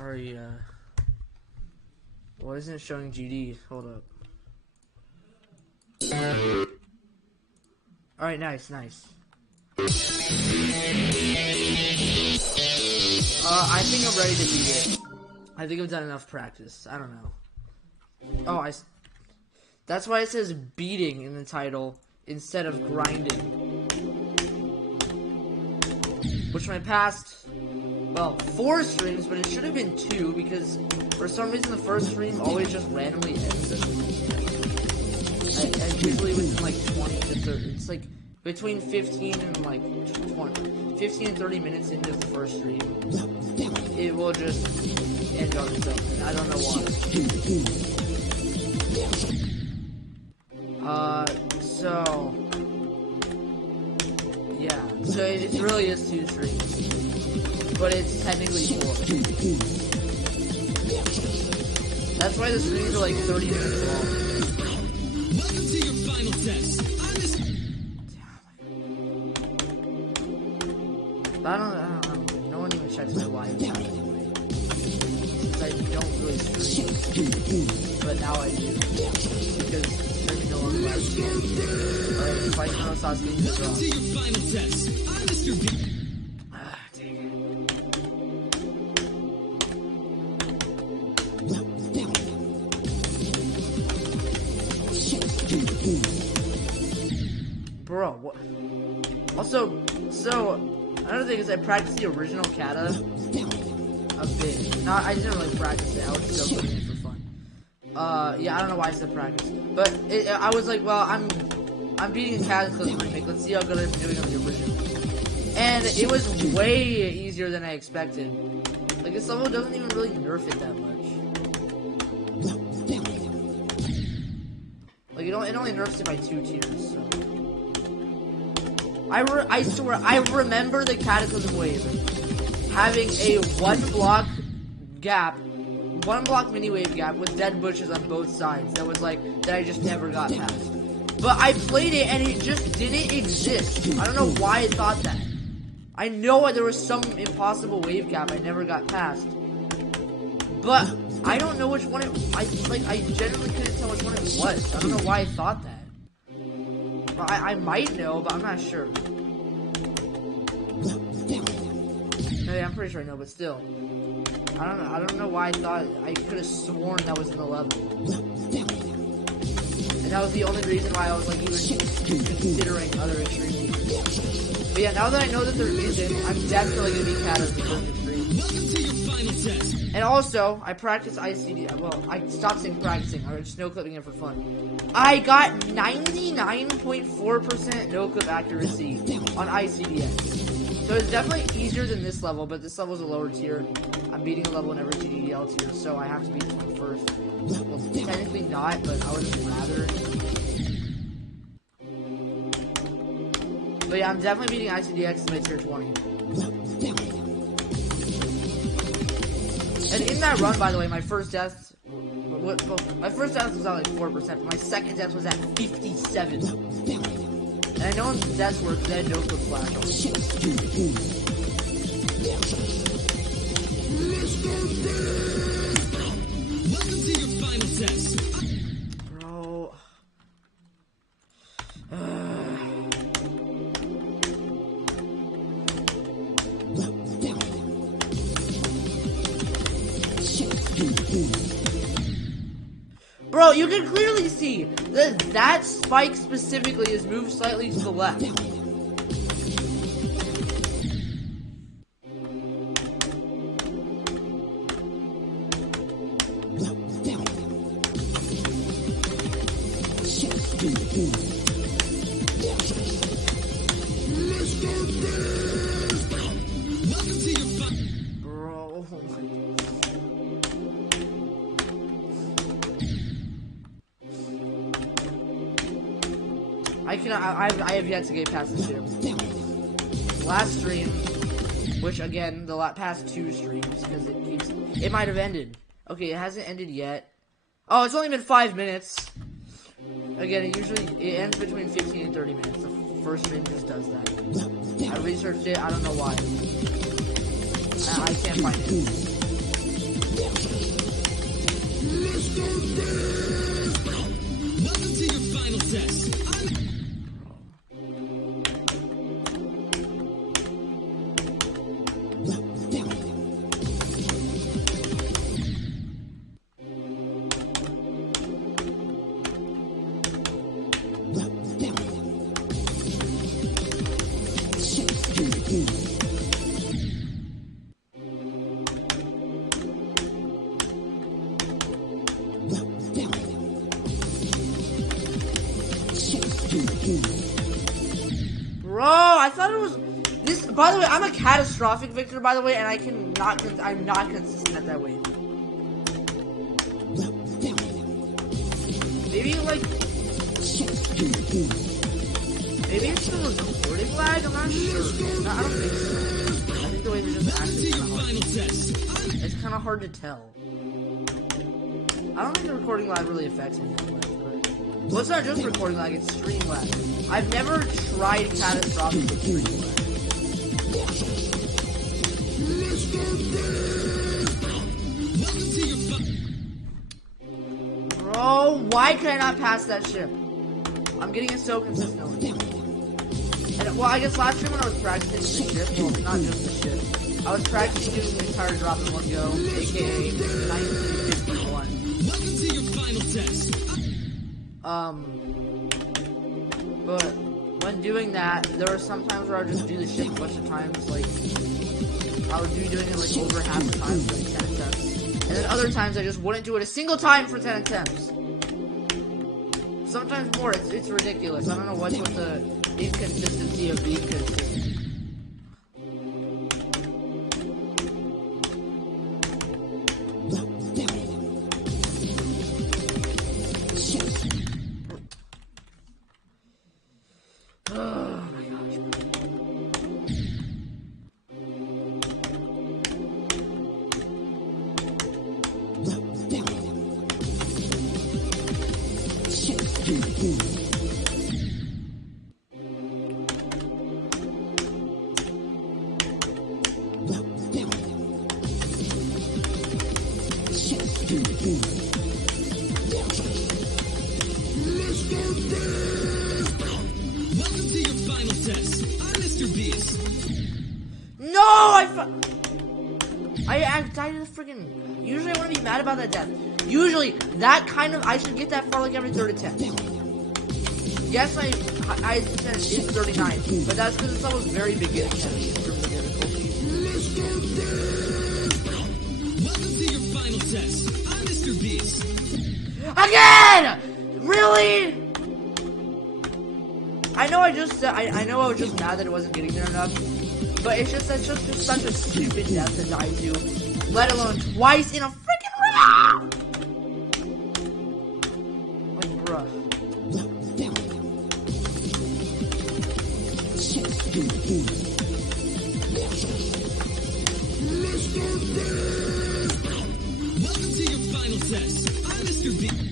Alright, well, isn't it showing GD? Hold up. Alright, nice. I think I'm ready to beat it. I think I've done enough practice. I don't know. Oh, that's why it says beating in the title instead of grinding. Which my past, well, 4 streams, but it should have been 2 because for some reason the first stream always just randomly ends. And usually within like 20 to 30, it's like between 15 and like 15 and 30 minutes into the first stream, it will just end on its own. I don't know why. So yeah, so it really is 2 streams, but it's technically 4. That's why the streams are like 30 minutes long. Welcome to your final test. I don't know. No one even checks my live chat anyway. Since I don't really stream. But now I do. Because there's no one live stream. Alright, Spike no sauce games as well. Welcome to your final test. I'm Mr. B. Ah, dang it. Bro, what? Also, so another thing is I practiced the original kata a bit. Not, I didn't really practice it. I was just doing it for fun. Yeah, I don't know why I said practice, but I was like, well, I'm beating the Cataclysm remake. Let's see how good I'm doing on the original. And it was way easier than I expected. Like this level doesn't even really nerf it that much. Like it only nerfs it by 2 tiers. So. I swear, I remember the Cataclysm wave having a 1 block mini wave gap with dead bushes on both sides. That was like, that I just never got past. But I played it and it just didn't exist. I don't know why I thought that. I know there was some impossible wave gap I never got past. But I don't know which one I genuinely couldn't tell which one it was. I don't know why I thought that. I might know, but I'm not sure. No, yeah, I'm pretty sure I know, but still. I don't know why I thought, I could have sworn that was in the level. And that was the only reason why I was like even considering other extreme. But yeah, now that I know that there isn't, I'm definitely gonna be Kata's the first extreme. Welcome to your final test. And also, I practice ICD. Well, I stopped saying practicing. I was just no clipping it for fun. I got 99.4% no clip accuracy on ICDX. So it's definitely easier than this level, but this level is a lower tier. I'm beating a level in every GDL tier, so I have to beat this one first. Well, technically not, but I would rather. But yeah, I'm definitely beating ICDX in my tier 20. And in that run, by the way, my first death, my first death was at like 4%, but my second death was at 57. And I know the deaths were because I had no clip flash on. Welcome to your final test. Bro. Bro, you can clearly see that spike specifically is moved slightly to the left. Bro, oh my God. I have yet to get past the stream. Last stream, which again, the past 2 streams, because it might have ended. Okay, it hasn't ended yet. Oh, it's only been 5 minutes. Again, it ends between 15 and 30 minutes. The first stream just does that. I researched it, I don't know why. I can't find it. Welcome to your final test. Bro, I thought it was this. By the way, I'm a catastrophic victor. By the way, and I'm not consistent at that weight. Maybe like, maybe it's the recording lag. I'm not sure. No, I don't think so. I think the way they're just actually kind of hard. It's kind of hard to tell. I don't think the recording lag really affects me that much. Well, it's not just recording lag, it's stream lag. I've never tried catastrophic with stream lag. Bro, why can I not pass that ship? I'm getting it so consistently. And, well, I guess last stream when I was practicing the ship, well, not just the ship, I was practicing doing the entire drop in one go, aka 1951. Welcome to your final test. But when doing that, there were some times where I would just do the shit a bunch of times, like, I would be doing it, like, over half the time for, like, 10 attempts. And then other times I just wouldn't do it a single time for 10 attempts. Sometimes more, it's ridiculous. I don't know what's with the inconsistency of being consistent. Welcome to your final test. I'm Mr. Beast. No, I died in the friggin'. Usually I want to be mad about that death. Usually that kind of, I should get that far like every third attempt. Yes, I percentage is 39, but that's because it's almost very beginning heavy in terms of difficulty. Welcome to your final test. I'm Mr. Beast. Again! Really? I know I was just mad that it wasn't getting there enough, but it's just such a stupid death to die to, let alone twice in a freaking round. Like, bruh. Welcome to your final test. I'm Mr. Beast.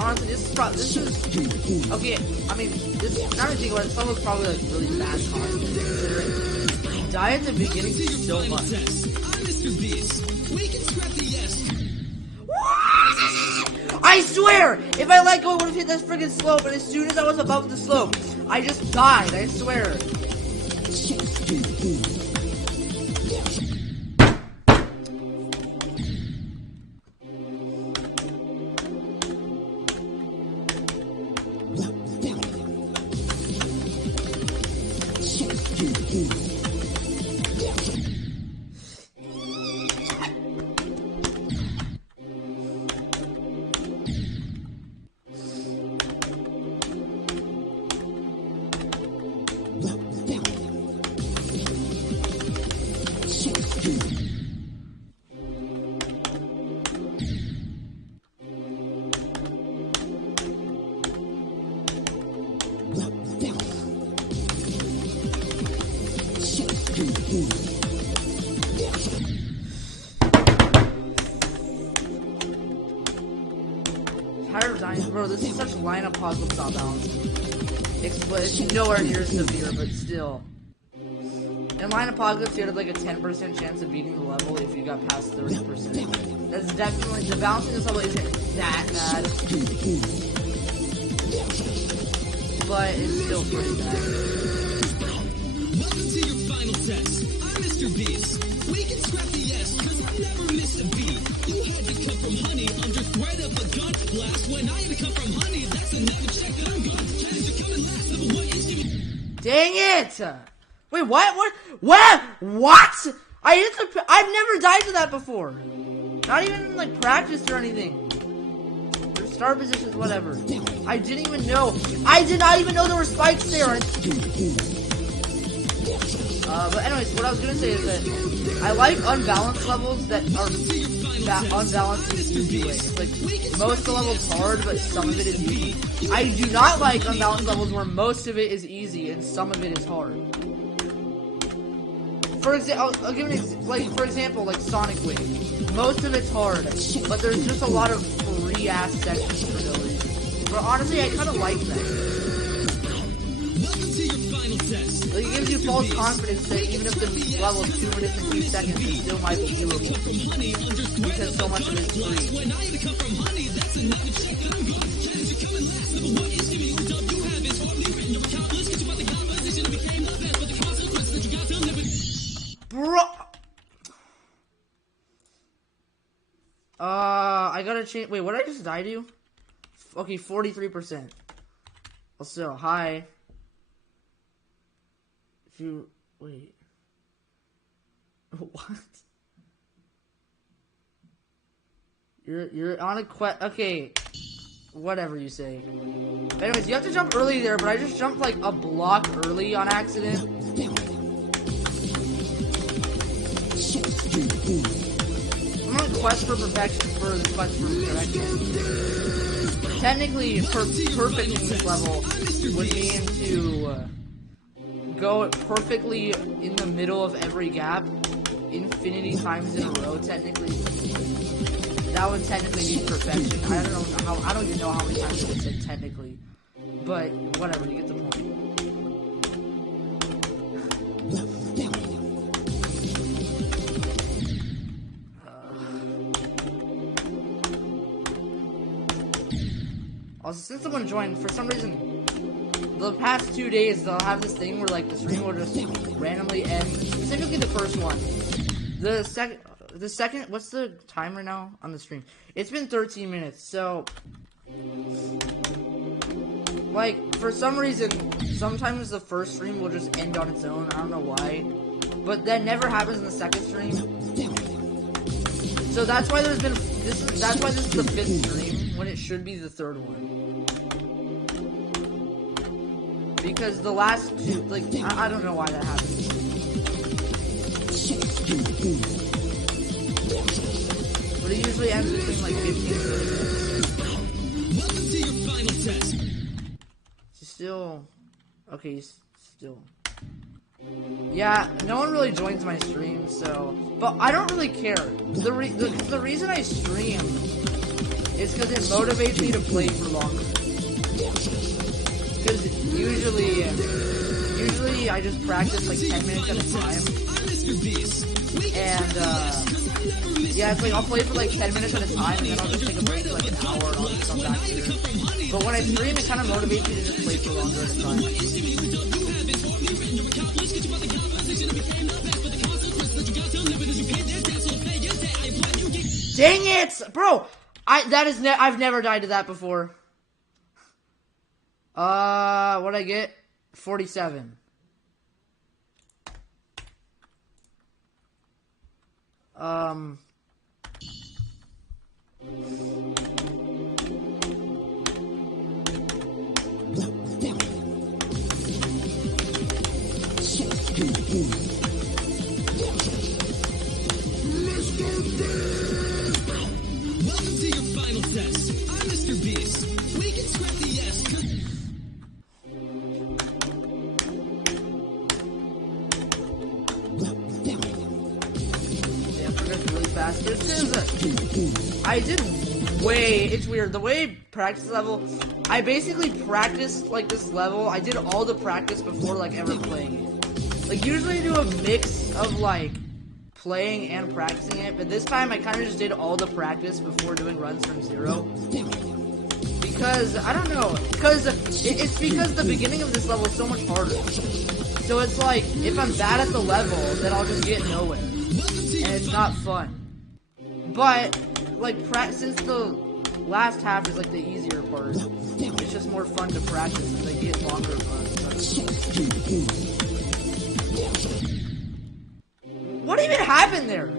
Honestly, this is okay. I mean, this now that I think about it, this was probably like really bad content considering he died at the beginning so much. I'm Mr. Beast. We can scrap the yes. I swear, if I let go, it would have hit this friggin' slope, and as soon as I was above the slope, I just died. I swear. this is such line apocalypse off balance. It's nowhere near severe, but still. In line apocalypse, you had like a 10% chance of beating the level if you got past 30%. That's definitely, the balancing this level isn't that bad. But it's still pretty bad. Welcome to your final test. I'm Mr. Beast. We can scrap the S, cause I never missed a beat. You had to cut from honey, I'm just right up a gun blast. When I had to cut from honey, that's another check that I'm gone. Tries to come in last, number one is Dang it! Wait, what? What? I've never died to that before. Not even like practice or anything. Or start positions, whatever. I didn't even know. I did not even know there were spikes there. But anyways, what I was gonna say is that I like unbalanced levels that are unbalanced in an easy way. It's like, most of the level's hard, but some of it is easy. I do not like unbalanced levels where most of it is easy and some of it is hard. For example, I'll give for example, like Sonic Wave. Most of it's hard, but there's just a lot of free-ass sections for no reason. But honestly, I kind of like that. Like, it gives you false confidence that even if the level is 2 minutes and 2 seconds, it still might be doable. Because so much of it is free. Bro! I gotta change. Wait, what did I just die to? Okay, 43%. Also, hi. If you wait, what? You're on a quest. Okay, whatever you say. But anyways, you have to jump early there, but I just jumped like a block early on accident. I'm on a quest for perfection. For the quest for perfection. Technically, perfect in this level would mean to go perfectly in the middle of every gap, infinity times in a row. Technically, that would technically be perfection. I don't even know how many times it said technically, but whatever. You get the point. Also, since someone joined, for some reason, the past 2 days, they'll have this thing where, like, the stream will just randomly end. Specifically the first one. The second, what's the timer now on the stream? It's been 13 minutes, so, like, for some reason, sometimes the first stream will just end on its own. I don't know why. But that never happens in the second stream. So that's why that's why this is the 5th stream, when it should be the 3rd one. Because the last two, like, I don't know why that happens. But it usually ends between like 15 and 30 minutes. Welcome to your final test. Still, okay, still. Yeah, no one really joins my stream, so, but I don't really care. The reason I stream is because it motivates me to play for longer. Because usually I just practice like 10 minutes at a time. And, yeah, it's like I'll play for like 10 minutes at a time, and then I'll just take a break for like an hour, and I'll just come back to it. But when I stream, it kind of motivates me to just play for longer at a time. Dang it! Bro! I've never died to that before. What'd I get? 47. Welcome to your final test. I'm Mr. Beast. We can scrap the S. Yeah, progress really fast. I did it's weird. The way practice level, I basically practiced like this level. I did all the practice before like ever playing it. Like usually I do a mix of like playing and practicing it, but this time I kind of just did all the practice before doing runs from zero. Because, I don't know, it's because the beginning of this level is so much harder. So it's like, if I'm bad at the level, then I'll just get nowhere. And it's not fun. But, like, since the last half is like the easier part, it's just more fun to practice because I get longer runs. What even happened there?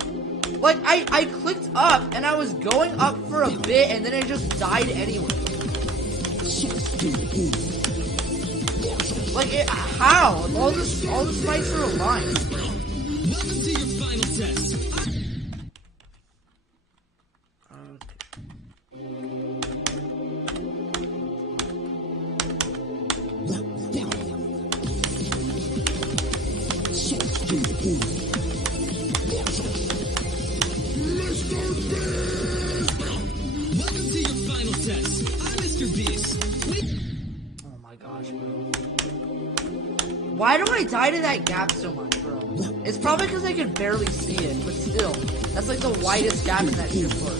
Like, I clicked up, and I was going up for a bit, and then it just died anyway. Like, how? All the spikes are aligned. Welcome to your final test. Welcome to your final test. I'm Mr. Beast. Oh my gosh, bro. Why do I die to that gap so much, bro? It's probably because I could barely see it, but still. That's like the widest gap in that ship part.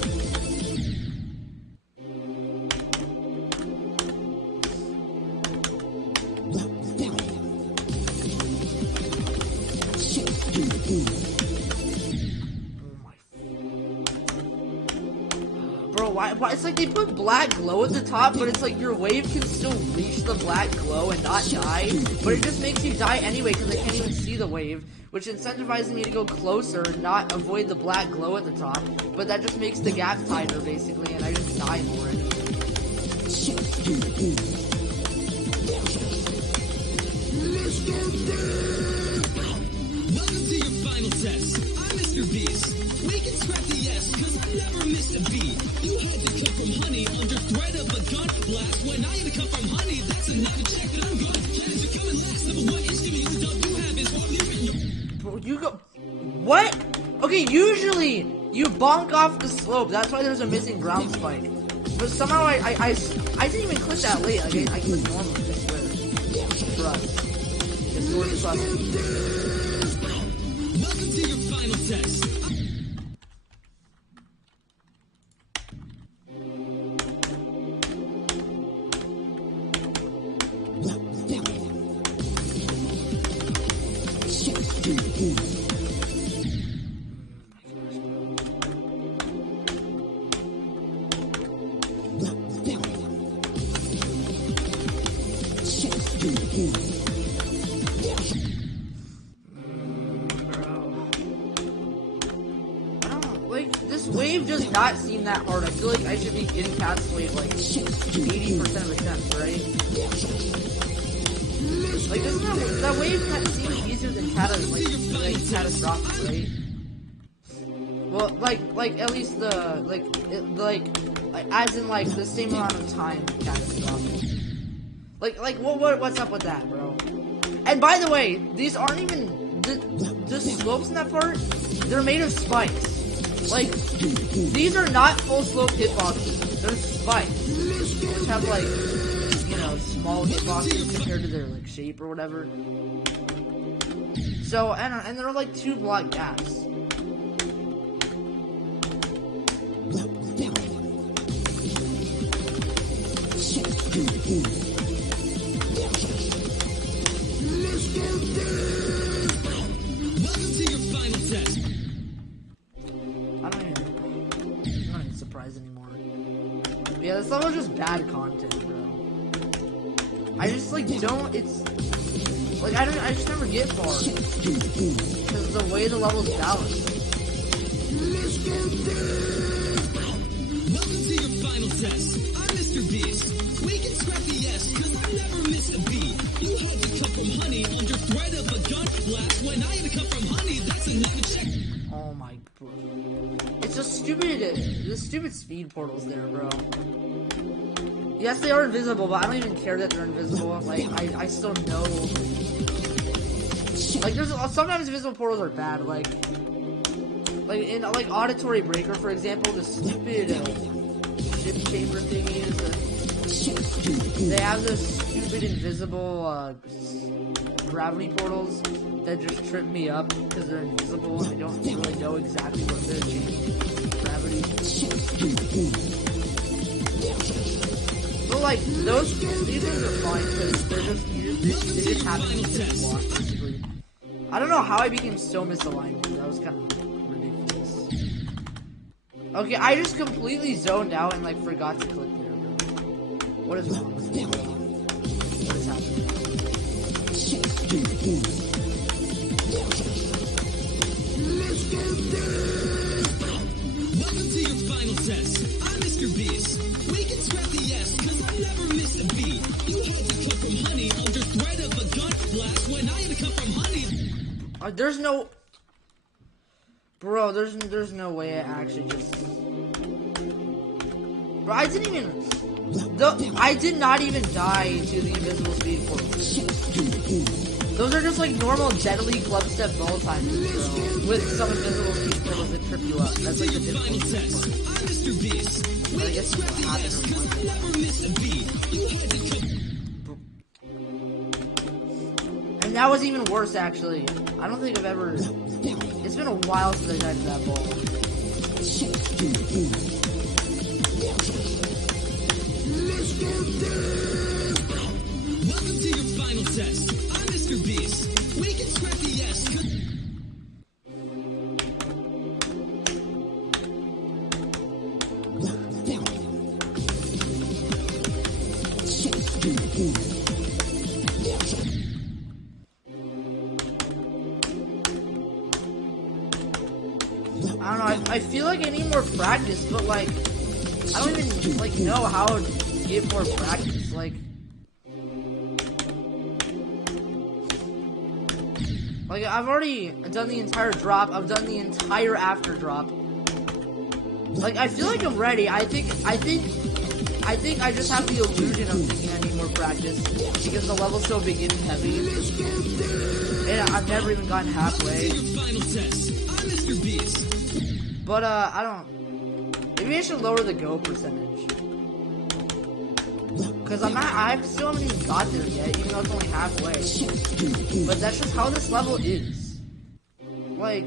Bro, why? It's like they put black glow at the top, but it's like your wave can still reach the black glow and not die, but it just makes you die anyway because I can't even see the wave, which incentivizes me to go closer and not avoid the black glow at the top, but that just makes the gap tighter basically, and I just die more anyway. Welcome to your final test. I'm Mr. Beast. We can scrap the yes, cause I never missed a beat. You had to cut from honey under threat of a gun blast. When I had to cut from honey, that's another check that I'm good. Planets are coming last. Number one instrument stuff you have is what you're Bro, you go... What? Okay, usually you bonk off the slope. That's why there's a missing ground spike. But somehow I didn't even click that late. I clicked normally, I swear. For us. It's sort of us. Welcome to your final test. This wave does not seem that hard. I feel like I should be getting past this wave like 80% of the attempts, right? Like doesn't that wave seem easier than catastrophic, right? Well, like at least the like as in like the same amount of time catastrophic. Like what's up with that, bro? And by the way, these aren't even the slopes in that part. They're made of spikes. Like, these are not full slope hitboxes. They're spikes, which have like, you know, small hitboxes compared to their like shape or whatever. So and there are like 2 block gaps. Welcome to your final test. I'm not even surprised anymore. But yeah, this level is just bad content, bro. I just like don't. It's like I just never get far because of the way the level's balanced. Welcome to your final test. I'm Mr. Beast. We can scrap the yes, cause I never missed a beat. You had to cut from honey under threat of a gun blast. When I had to cut from honey, that's another check. Oh my, bro. It's just stupid. The stupid speed portals there, bro. Yes, they are invisible, but I don't even care that they're invisible. Like, I still know. Like, sometimes invisible portals are bad. Like in like Auditory Breaker, for example, the stupid ship chamber thingies. They have those stupid invisible gravity portals that just trip me up because they're invisible and I don't really know exactly what they're changing gravity. But like these things are fine because they just happen to hit the block basically. I don't know how I became so misaligned. That was kind of ridiculous. Okay, I just completely zoned out and like forgot to click there. What is wrong with me? What is happening? Welcome to your final test. I'm Mr. Beast. We can scrap the S, cause I never missed a beat. You had to cut from honey under threat of a gun blast when I had to cut from honey. There's no... Bro, there's no way I actually just... Bro, I didn't even... I did not even die to the invisible speed portals. Those are just like normal deadly club step ball timers, bro. With some invisible speed portals that trip you up. That's like the difficult part. But I guess it's what happened. And that was even worse, actually. I don't think I've ever... It's been a while since I died to that ball. Welcome to your final test. I'm Mr. Beast. We can scrap the S. I don't know, I feel like I need more practice, but like, I don't even like know how to get more practice, like I've already done the entire drop, I've done the entire after drop. Like, I feel like I'm ready. I think I just have the illusion of thinking I need more practice because the level's so beginning heavy. And I've never even gotten halfway. But, I don't... Maybe I should lower the go percentage. Because I still haven't even got there yet, even though it's only halfway. But that's just how this level is. Like...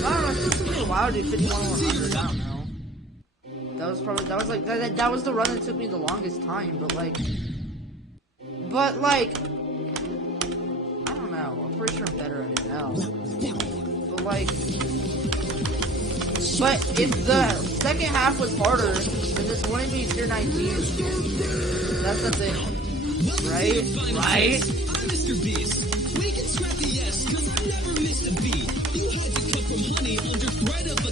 I don't know, it just took me a while to do 51 or 100, I don't know. That was the run that took me the longest time, but like, I don't know, I'm pretty sure I'm better at it now. But like, if the second half was harder, then this wouldn't be tier 19. That's the thing. Right? Right? I'm Mr. Beast. We can scrap the S, cause I never missed a beat. You had to cut from honey under threat of a...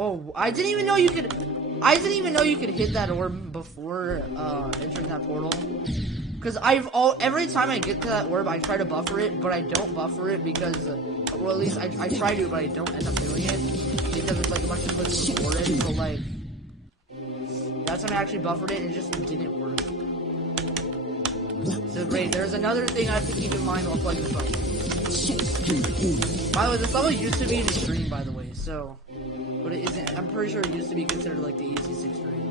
Oh, I didn't even know you could hit that orb before entering that portal. Cause every time I get to that orb, I try to buffer it, but I don't buffer it because, well, at least I try to, but I don't end up doing it because it's like a bunch of clicks before it. So like, that's when I actually buffered it, and it just didn't work. So great. There's another thing I have to keep in mind while playing this level. By the way, this level used to be an extreme, by the way. So. But it isn't, I'm pretty sure it used to be considered like the easiest extreme.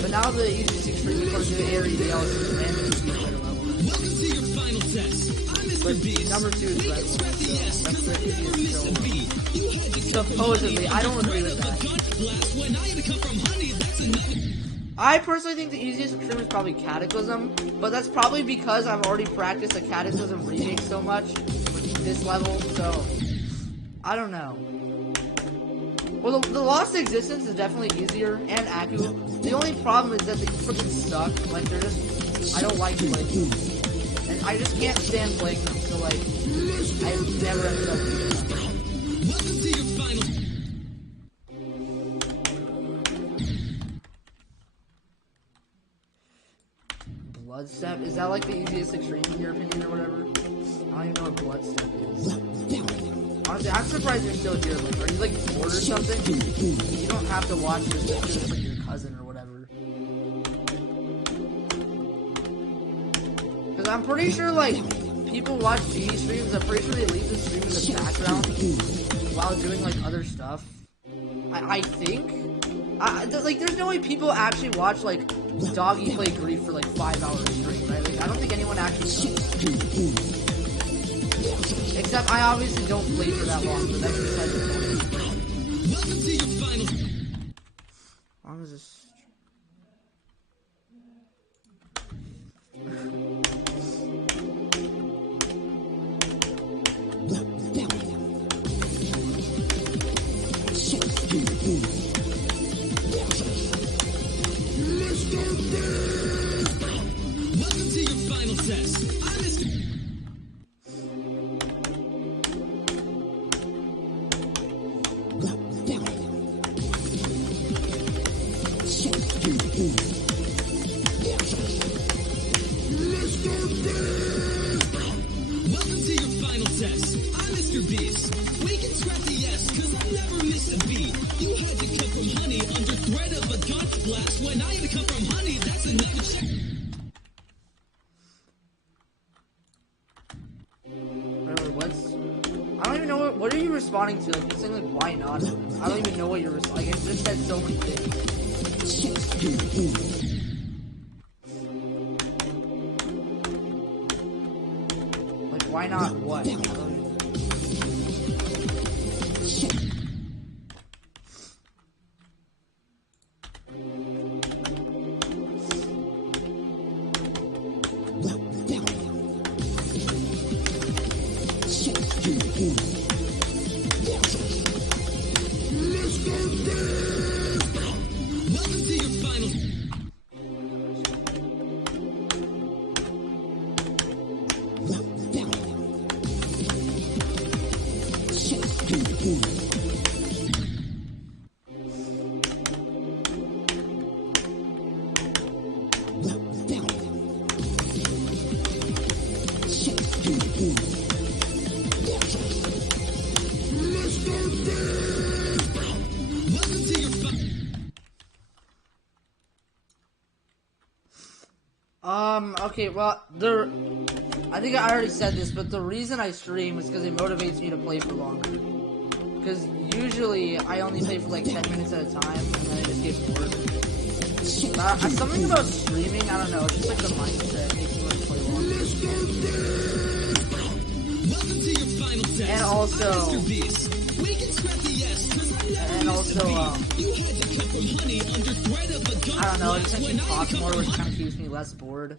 But now the easiest extreme is going to the area they always random to be a better level. Welcome to your final test. I'm Mr. Beast. Number 2 is red one, so that's the easiest so supposedly, I don't agree with that. I personally think the easiest extreme is probably Cataclysm, but that's probably because I've already practiced the Cataclysm remake so much with this level, so I don't know. Well, the Lost Existence is definitely easier, and Aku. The only problem is that they're freaking stuck. Like, they're just... I don't like playing them. And I just can't stand playing them, so like, I've never ended up doing them. Welcome to your final... Bloodstep? Is that like the easiest extreme in your opinion or whatever? I don't even know what Bloodstep is. Honestly, I'm surprised you're still here. Like, are you like bored or something? You don't have to watch this because it's like your cousin or whatever. Because I'm pretty sure like people watch Genie streams. I'm pretty sure they leave the stream in the background while doing like other stuff. I think. Like, there's no way people actually watch like Doggy play Grief for like 5 hours straight, right? Like, I don't think anyone actually does that. Except I obviously don't play for that long, but that's besides the point. Welcome to your final. How long is this? Welcome to your final test. I'm Mr. Welcome to your final test. I'm Mr. Beast. We can scrap the S, cause I never missed a beat. You had to cut from honey under threat of a gun blast. When I had to cut from honey, that's another check. I don't even know what are you responding to? Like, you're saying like, why not? I don't even know what you're responding. Like, I just said so many things. Like, why not what? I don't even... Welcome to your final. Welcome to your final. Okay, well, I think I already said this, but the reason I stream is because it motivates me to play for longer. Because usually, I only play for like 10 minutes at a time, and then I just get bored. Something about streaming, I don't know, it's just like the mindset makes me want to play longer. Welcome to your final test. And also, Mr. Beast. We can scrap the S, cause I never and also, you had to cut from honey under threat of a gun I don't know, I just blast. think When I talk had to cut more, from which honey. kind of keeps me less bored.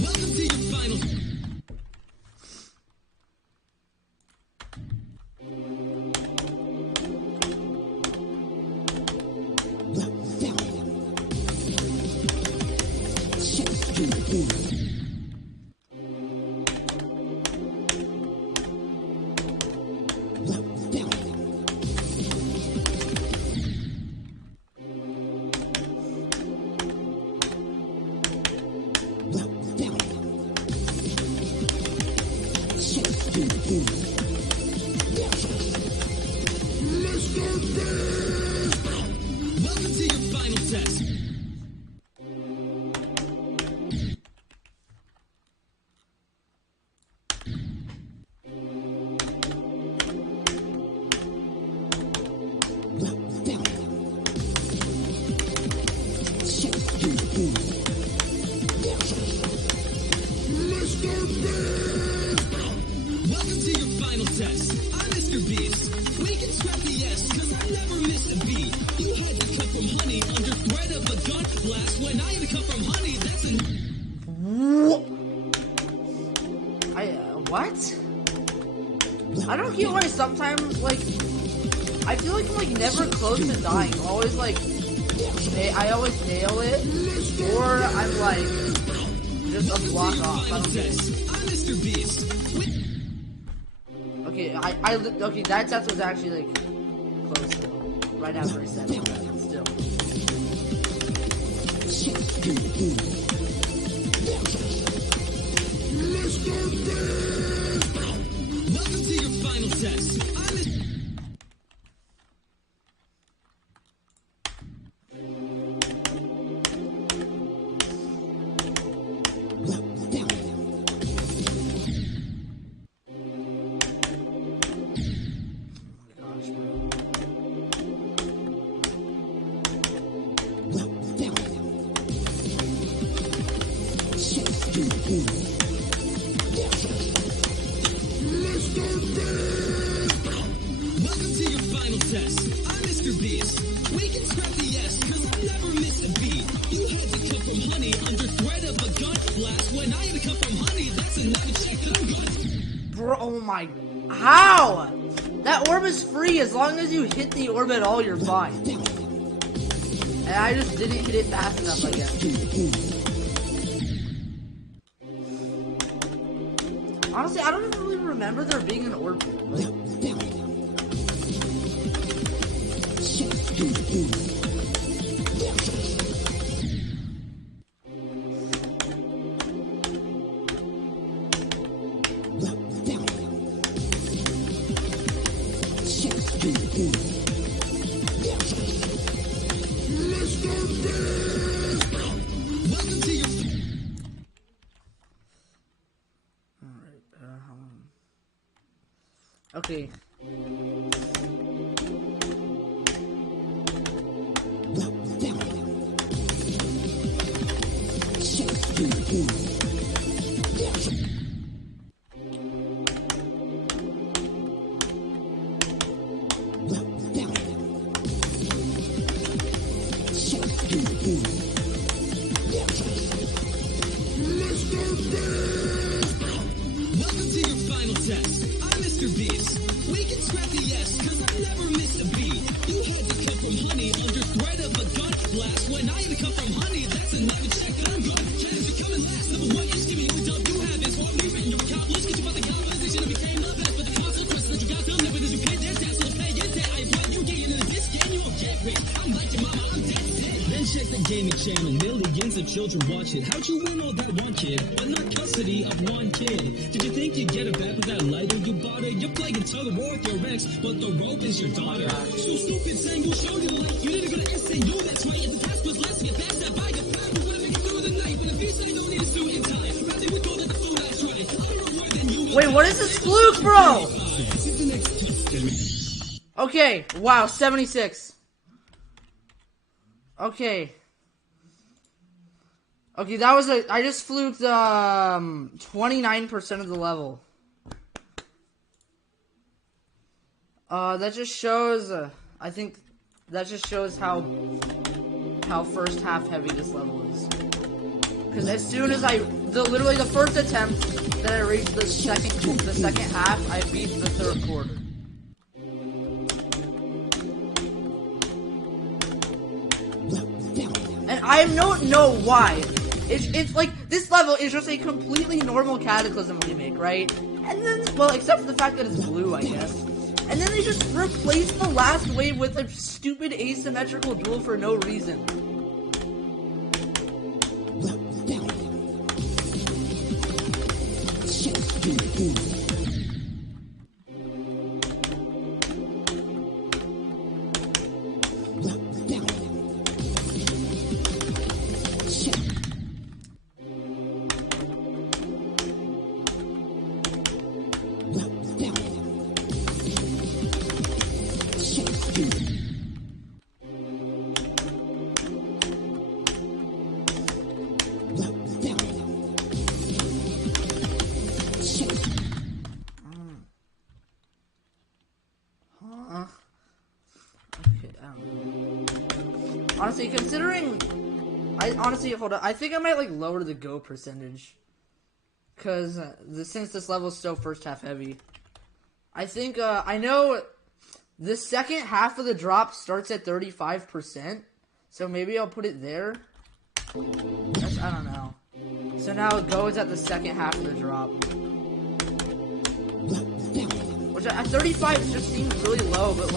Welcome to your final. Welcome to your final test. Welcome to your final test. I'm Mr. Beast. We can scrap the S, cause I never missed a beat. You had to cut from honey under threat of a gun blast. When I had to cut from honey, that's a... What? I don't get why sometimes, like, I feel like I'm, like, never close to dying. I'm always, like, I always nail it, or I'm, like, just a block off. I don't get it. I'm Mr. Beast. Okay, Okay, okay, that test was actually like close though. Right after I said it, but still. Welcome to your final test. Welcome to your final test. I'm Mr. Beast. We can scrap the S, cause I never miss a beat. You had to cut from honey under threat of a gun blast. When I had to cut from honey, that's another check that I'm good. Bro, oh my, how? That orb is free. As long as you hit the orb at all, you're fine. And I just didn't hit it fast enough, I guess. Honestly, I don't even really remember there being an orb. Like, Welcome to your okay. Welcome to your final test. I'm Mr. Beast. We can scrap the S, cause I never miss a beat. You had to cut from honey under threat of a gun blast. When I had to cut from honey, that's another check that I'm good. Chances are coming last. Number one, you're skimming what job you have is what you've written. You're accomplished. Get you by the composition of became the best. But the consequence that you got them never did you pay their tax. So pay your debt. I want you getting in this game. You won't get rich. I'm like your mama. I'm dead set. Then check the gaming channel. Millions of children watch it. How'd you win all that one kid, but not custody of one kid? Did you think you'd get it back with that lighter you bought it? You're playing tug of war with your ex, but the rope is your daughter. So stupid saying you showed your light. You didn't go to SNU, that's right. If the task was less, you passed that by. You're proud of whatever you do in the night. But if you say no need a suit in time, rather we call it the fool that's right. I'm more than you. Wait, what is this fluke, bro? Okay, wow, 76. Okay. Okay, that was I just fluked 29% of the level. That just shows, I think, that just shows how first half heavy this level is. Because as soon as literally the first attempt that I reached the second half, I beat the third quarter. And I don't know why. It's like, this level is just a completely normal Cataclysm remake, right? And then, well, except for the fact that it's blue, I guess. And then they just replaced the last wave with a stupid asymmetrical duel for no reason. Honestly, considering, hold on, I think I might like lower the go percentage, cause since this level is so first half heavy, I think I know the second half of the drop starts at 35%, so maybe I'll put it there. I don't know. So now go is at the second half of the drop. which at 35 just seems really low, but like.